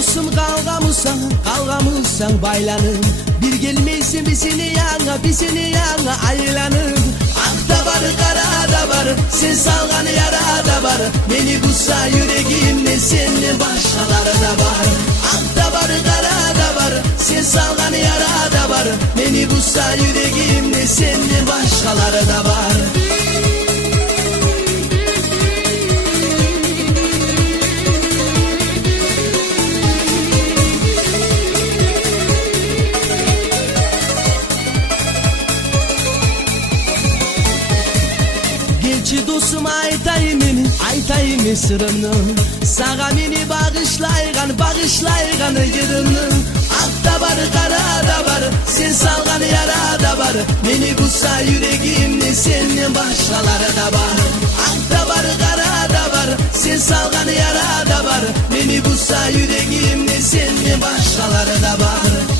dostum kalgamısan baylanım. Bir gelmeysin bir seni yana aylanım. Akta var karada var, sen salgan yarada var. Beni bulsa yüreğimde senin başkaları da var. Akta var karada var, sen salgan yarada var. Beni bulsa yüreğimde senin başkaları da var. Gerçi dostum aytayım sırrını. Sağa beni bağışlaygan yırını. Akta var karada var, sen salgan yarada var. Beni bulsa yüreğimde senin başkaları da var. Akta var karada var, sen salgan yarada var. Beni bulsa yüreğimde senin başkaları da var.